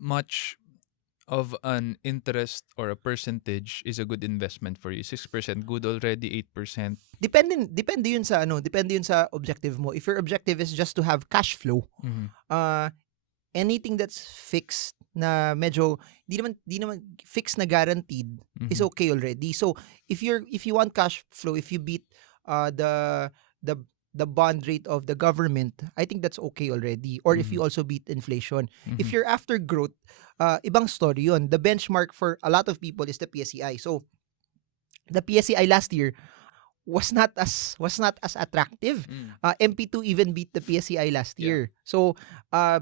much of an interest or a percentage is a good investment for you? 6% good already, 8%. Depende yun sa objective mo. If your objective is just to have cash flow, Mm-hmm. anything that's fixed na medyo di naman fixed na guaranteed is Mm-hmm. okay already. So if you want cash flow, if you beat the the the bond rate of the government, I think that's okay already. Or if Mm-hmm. you also beat inflation. If Mm-hmm. you're after growth, ibang story yun. The benchmark for a lot of people is the PSEI. So the PSEI last year was not as attractive. Mm. MP2 even beat the PSEI last Yeah. year. So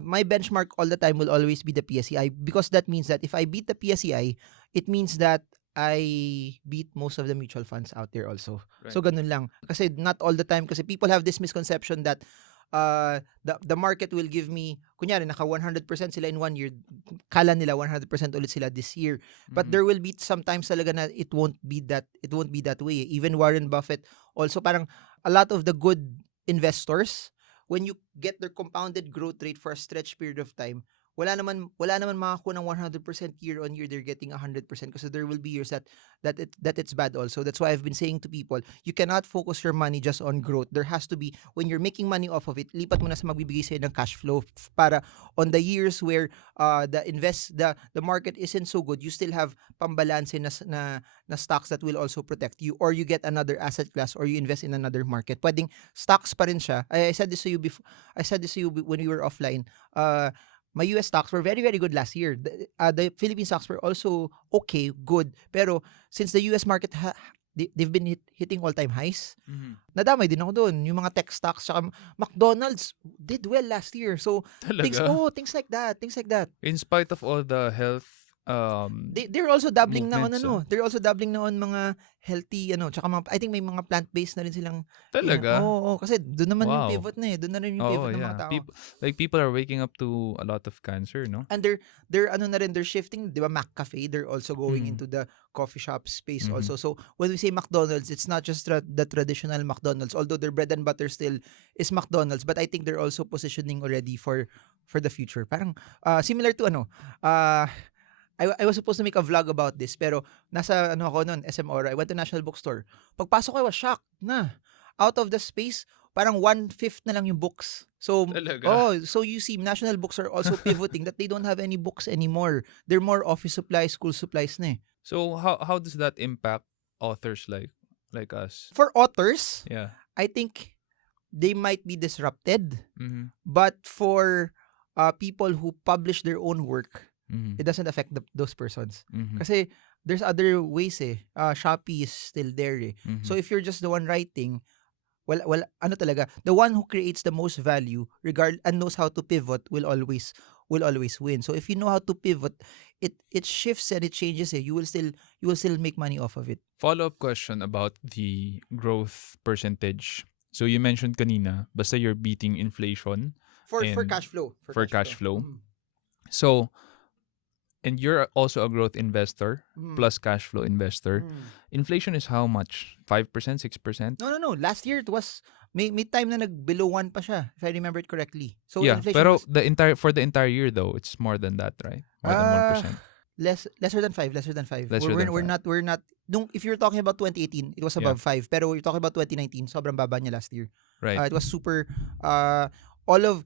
my benchmark all the time will always be the PSEI, because that means that if I beat the PSEI, it means that I beat most of the mutual funds out there also. Right. So ganun lang. Kasi not all the time, kasi people have this misconception that the market will give me, kunyari naka 100% sila in 1 year, kala nila 100% ulit sila this year. But Mhm. there will be sometimes talaga na it won't be that way. Even Warren Buffett also, parang a lot of the good investors, when you get their compounded growth rate for a stretch period of time, wala naman makakuha ng 100% year on year. They're getting 100% because there will be years that it's bad also. That's why I've been saying to people, you cannot focus your money just on growth. There has to be, when you're making money off of it, lipat mo na sa magbibigay sa'yo ng cash flow, para on the years where the market isn't so good, you still have pambalanse na stocks that will also protect you, or you get another asset class, or you invest in another market. Pwedeng stocks pa rin siya. I said this to you before. I said this to you when we were offline. My US stocks were very, very good last year. The Philippine stocks were also okay, good. Pero since the US market they've been hitting all-time highs, Mhm. nadamay din ako doon. Yung mga tech stocks, saka McDonald's did well last year. So things Talaga. things like that. In spite of all the health They're also dabbling na on movements, they're also dabbling na on mga healthy tsaka I think may mga plant-based na rin silang talaga. kasi doon naman yung Wow. pivot na doon na rin yung Oh pivot ng yeah. mga tao. People are waking up to a lot of cancer, no? And they're shifting, 'di ba, McCafe, they're also going Mm. into the coffee shop space Mhm. also. So when we say McDonald's, it's not just the traditional McDonald's, although their bread and butter still is McDonald's, but I think they're also positioning already for the future. Parang similar to I was supposed to make a vlog about this, pero nasa ako noon, SM Aura. I went to National Bookstore. Pagpasok ko, I was shocked na out of the space, parang 1/5 na lang yung books. So Talaga. so you see, National Books are also pivoting that they don't have any books anymore. They're more office supplies, school supplies na. So how does that impact authors like us? For authors, Yeah. I think they might be disrupted, Mhm. but for people who publish their own work, Mhm. it doesn't affect those persons. Mhm. Kasi there's other ways Shopee is still there So Mhm. if you're just the one writing, well, ano talaga, the one who creates the most value and knows how to pivot will always win. So if you know how to pivot, it shifts and it changes. You will still make money off of it. Follow-up question about the growth percentage. So you mentioned kanina, basta you're beating inflation For and cash flow. for cash flow. Mhm. So, and you're also a growth investor Mhm. plus cash flow investor. Mhm. Inflation is how much? 5%, 6%? No. Last year it was may time na below 1 pa siya, if I remember it correctly. So Yeah, inflation pero was for the entire year though, it's more than that, right? More than uh 1%. lesser than 5. Lesser than We're 5. not if you're talking about 2018, it was Yeah. above 5. Pero you're talking about 2019, sobrang baba niya last year. Right. It was super all of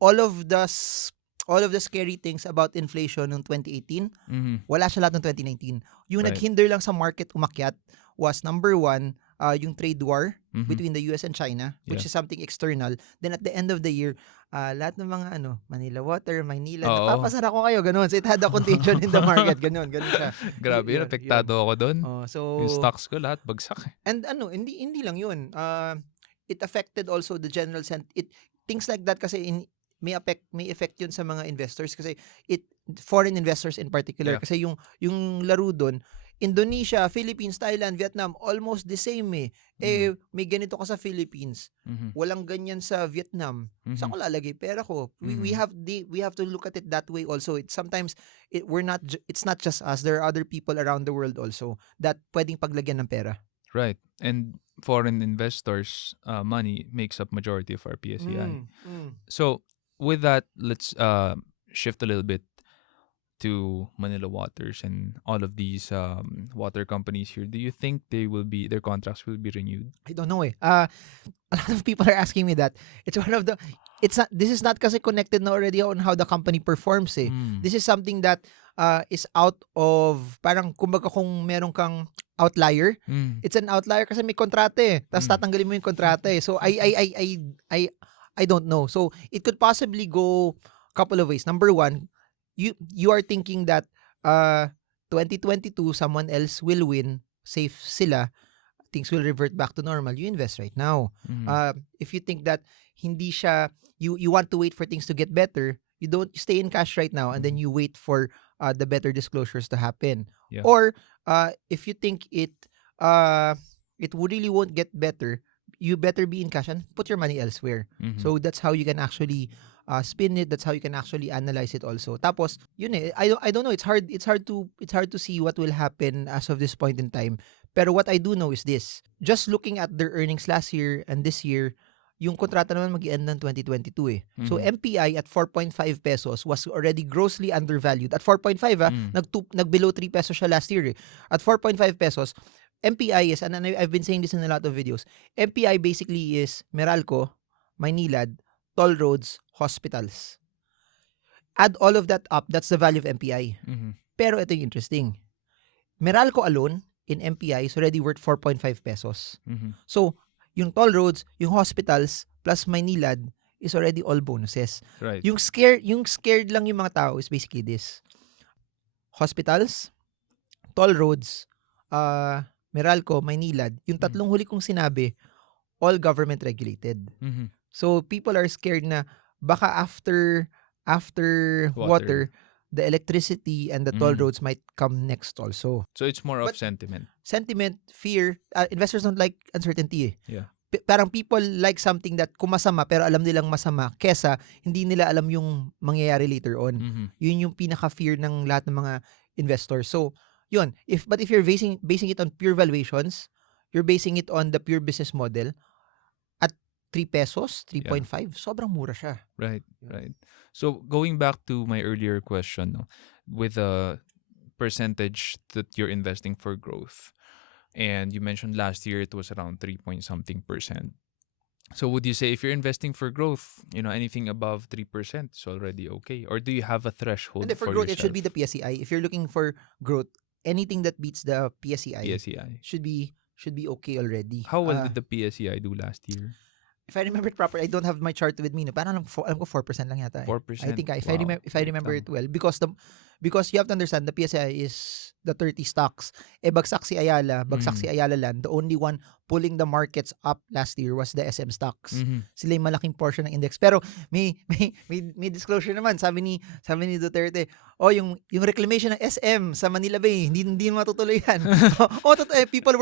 all of the scary things about inflation noong 2018, Mhm. wala siya lahat ng 2019. Yung Right. naghinder lang sa market umakyat was number one, yung trade war Mhm. between the US and China, which Yeah. is something external. Then at the end of the year, lahat ng mga Manila Water, Maynila, Oo. napapasara ko kayo, ganun. So it had a contagion in the market, ganun siya. Grabe yun, apektado ako doon. So Yung stocks ko lahat bagsak. and hindi lang yun. It affected also the general things like that kasi may effect yun sa mga investors kasi foreign investors in particular, Yeah. kasi yung laro doon, Indonesia, Philippines, Thailand, Vietnam, almost the same may ganito ka sa Philippines, Mhm. walang ganyan sa Vietnam. Saan Mhm. ko lalagay pera ko? We Mhm. have to look at it that way also. It's sometimes it's not just us, there are other people around the world also that pwedeng paglagyan ng pera. Right. And foreign investors' money makes up majority of our PSEI. So with that, let's shift a little bit. to Manila Waters and all of these water companies here, do you think their contracts will be renewed? I don't know eh. A lot of people are asking me that. It's one of the it's not this is not kasi connected na already on how the company performs eh. Mm. This is something that is out of parang kumbaga kung meron kang outlier, Mm. it's an outlier kasi may kontrata eh. Tapos Mm. tatanggalin mo yung kontrata eh. So I don't know. So it could possibly go couple of ways. Number one, you are thinking that 2022 someone else will win, safe sila, things will revert back to normal. You invest right now. Mm. If you think that hindi siya you want to wait for things to get better, you don't stay in cash right now and then you wait for the better disclosures to happen. Yeah. Or if you think it really won't get better, you better be in cash and put your money elsewhere. Mhm. So that's how you can actually spin it. That's how you can actually analyze it also. Tapos yun eh, I don't know, it's hard to see what will happen as of this point in time. Pero what I do know is this. Just looking at their earnings last year and this year, yung kontrata naman mag-end ng 2022 eh. So Mhm. MPI at 4.5 pesos was already grossly undervalued. At 4.5 Mm. nag-below 3 pesos siya last year eh. At 4.5 pesos, MPI is, and I've been saying this in a lot of videos, MPI basically is Meralco, Maynilad, toll roads, hospitals. Add all of that up, that's the value of MPI. Mhm. Pero ito yung interesting. Meralco alone in MPI is already worth 4.5 pesos. Mhm. So, yung toll roads, yung hospitals, plus Maynilad is already all bonuses. Right. Yung scared lang yung mga tao is basically this. Hospitals, toll roads, Meralco, Maynilad, yung tatlong huli kong sinabi, all government regulated. Mhm. So, people are scared na baka after water, the electricity and the toll Mhm. roads might come next also. So it's more of But- sentiment. Sentiment, fear, investors don't like uncertainty eh. Yeah. Parang people like something that kung masama pero alam nilang masama kesa hindi nila alam yung mangyayari later on. Mhm. Yun yung pinaka-fear ng lahat ng mga investors. So, yun. If you're basing it on pure valuations, you're basing it on the pure business model, at 3 pesos, 3.5, sobrang mura siya. Right. Yeah. Right. So going back to my earlier question, no, with the percentage that you're investing for growth, and you mentioned last year it was around 3 point something percent. So would you say if you're investing for growth, anything above 3% is already okay? Or do you have a threshold And for for growth, yourself? it should be the PSEI. If you're looking for growth, anything that beats the PSEI PSEI. should be okay already. How well did the PSEI do last year? If I remember it properly, I don't have my chart with me. No? Parang alam ko 4% lang yata. 4%. I think if Wow. I remember it well, because you have to understand the PSI is the 30 stocks. Bagsak si Ayala land. The only one pulling the markets up last year was the SM stocks. Mhm. Sila yung malaking portion ng index. Pero may disclosure naman, sabi ni Duterte, yung reclamation ng SM sa Manila Bay, hindi matutuloy yan. People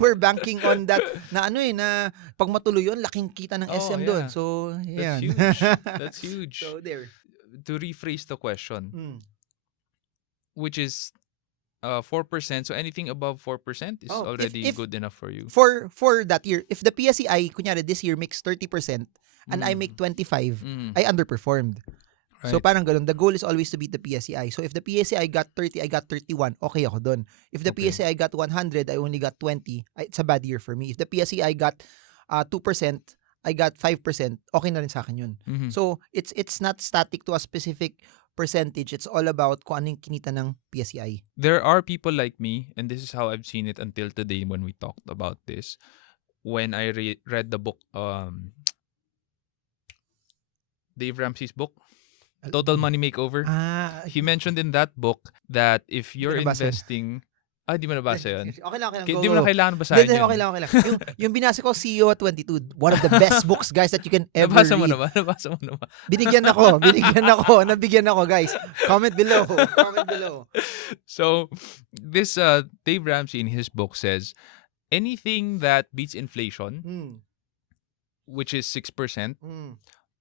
were banking on that na na pag matuloy yun, laking kita ng SM doon. Yeah. So, That's yan. huge. That's huge. So, there. To rephrase the question, which is 4%, so anything above 4% is already if good enough for you. For that year, if the PSEI, kunyari, this year makes 30% and I make 25, Mm. I underperformed. So Right. parang ganun, the goal is always to beat the PSEI. So if the PSEI got 30, I got 31, okay ako dun. If the Okay. PSEI got 100, I only got 20, it's a bad year for me. If the PSEI got 2%, I got 5%, okay na rin sa akin yun. Mhm. So it's not static to a specific percentage. It's all about kung anong kinita ng PSEI. There are people like me, and this is how I've seen it until today when we talked about this. When I read the book, Dave Ramsey's book, Total Money Makeover. He mentioned in that book that if you're nabasa yun. investing... di mo nabasa yun? Okay lang. Di mo na kailangan basahin Hindi, yun. okay lang. yung binasa ko, CEO at 22, one of the best books, guys, that you can ever Nabasa mo read. na ba? Nabigyan ako, guys. Comment below. So, this Dave Ramsey in his book says, anything that beats inflation, which is 6%,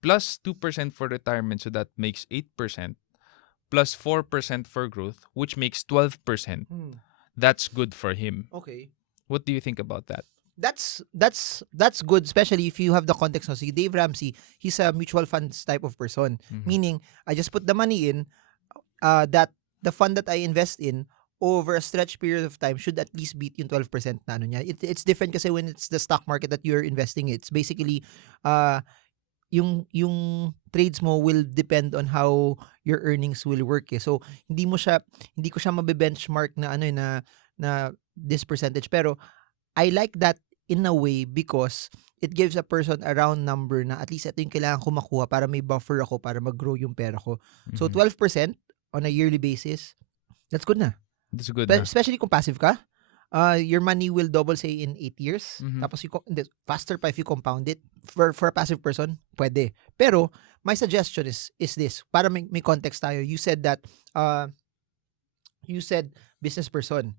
plus 2% for retirement, so that makes 8%, plus 4% for growth, which makes 12%. That's good for him. Okay. What do you think about that? That's good, especially if you have the context. No? See, Dave Ramsey, he's a mutual funds type of person. Mhm. Meaning, I just put the money in, that the fund that I invest in over a stretch period of time should at least beat yung 12% na ano niya. It's different kasi when it's the stock market that you're investing, it's basically yung trades mo will depend on how your earnings will work eh. So hindi ko siya mabe-benchmark na ano na this percentage, pero I like that in a way because it gives a person a round number na at least ito yung kailangan ko makuha para may buffer ako para mag-grow yung pera ko. So 12% on a yearly basis, that's good na. That's good na. Especially kung passive ka. Your money will double say in 8 years. Tapos faster pa if you compound it. For a passive person, pwede. Pero my suggestion is this, para may context tayo. You said that business person.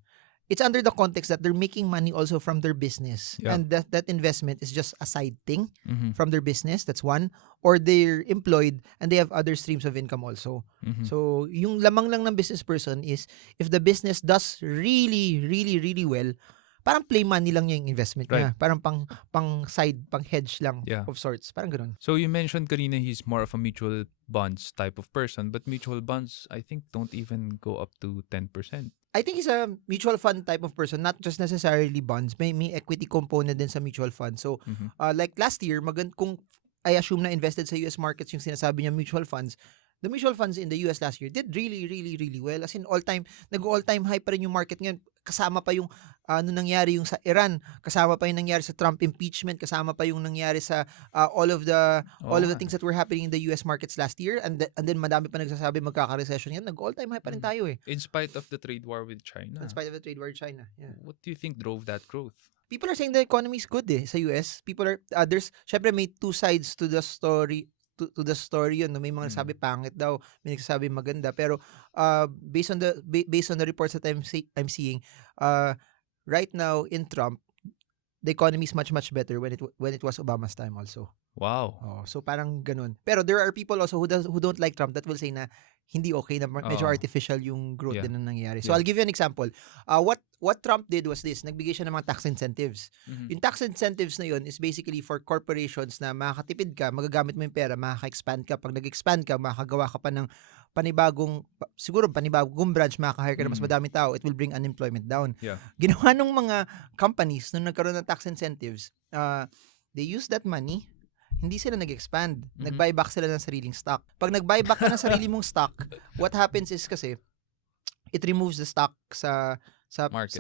It's under the context that they're making money also from their business. Yeah. And that investment is just a side thing from their business. That's one. Or they're employed and they have other streams of income also. So, yung lamang lang ng business person is if the business does really, really, really well, parang play money lang yung investment niya. Parang pang side, pang hedge lang of sorts. Parang ganun. So you mentioned kanina he's more of a mutual bonds type of person, but mutual bonds, I think, don't even go up to 10%. I think he's a mutual fund type of person, not just necessarily bonds. May equity component din sa mutual fund. So, like last year, kung I assume na invested sa US markets yung sinasabi niya mutual funds, the mutual funds in the US last year did really, really, really well. As in nag-all-time high pa rin yung market ngayon. Kasama pa yung nangyari yung sa Iran, kasama pa yung nangyari sa Trump impeachment, kasama pa yung nangyari sa all of the things that were happening in the US markets last year, and then madami pa nagsasabi magkaka-recession yan. Nag-all-time high pa rin tayo eh. In spite of the trade war with China. In spite of the trade war with China. Yeah. What do you think drove that growth? People are saying the economy is good eh sa US. People are there's syempre may two sides to the story yun. May mga nagsabi pangit daw, may nagsasabi maganda, pero based on the reports that I'm seeing, right now in Trump, the economy is much better when it was Obama's time also. Wow. So parang ganun. Pero there are people also who don't like Trump that will say na hindi okay, na medyo artificial yung growth din na nangyayari. So I'll give you an example. What Trump did was this, nagbigay siya ng mga tax incentives. Yung tax incentives na yun is basically for corporations na makakatipid ka, magagamit mo yung pera, makaka-expand ka. Pag nag-expand ka, makakagawa ka pa ng panibagong branch, makaka-hire ka na mas madaming tao, it will bring unemployment down. Yeah. Ginawa ng mga companies nung nagkaroon ng tax incentives, they use that money, hindi sila nag-expand. Nag-buyback sila ng sariling stock. Pag nag-buyback ka ng sarili mong stock, what happens is kasi, it removes the stock sa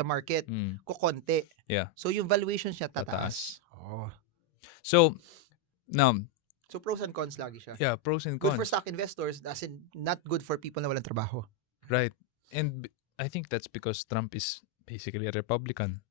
market. Kukonti. Yeah. So, yung valuation siya tataas. So, now, so, pros and cons lagi siya. Yeah, pros and cons. Good for stock investors, as in, not good for people na walang trabaho. Right. And I think that's because Trump is basically a Republican.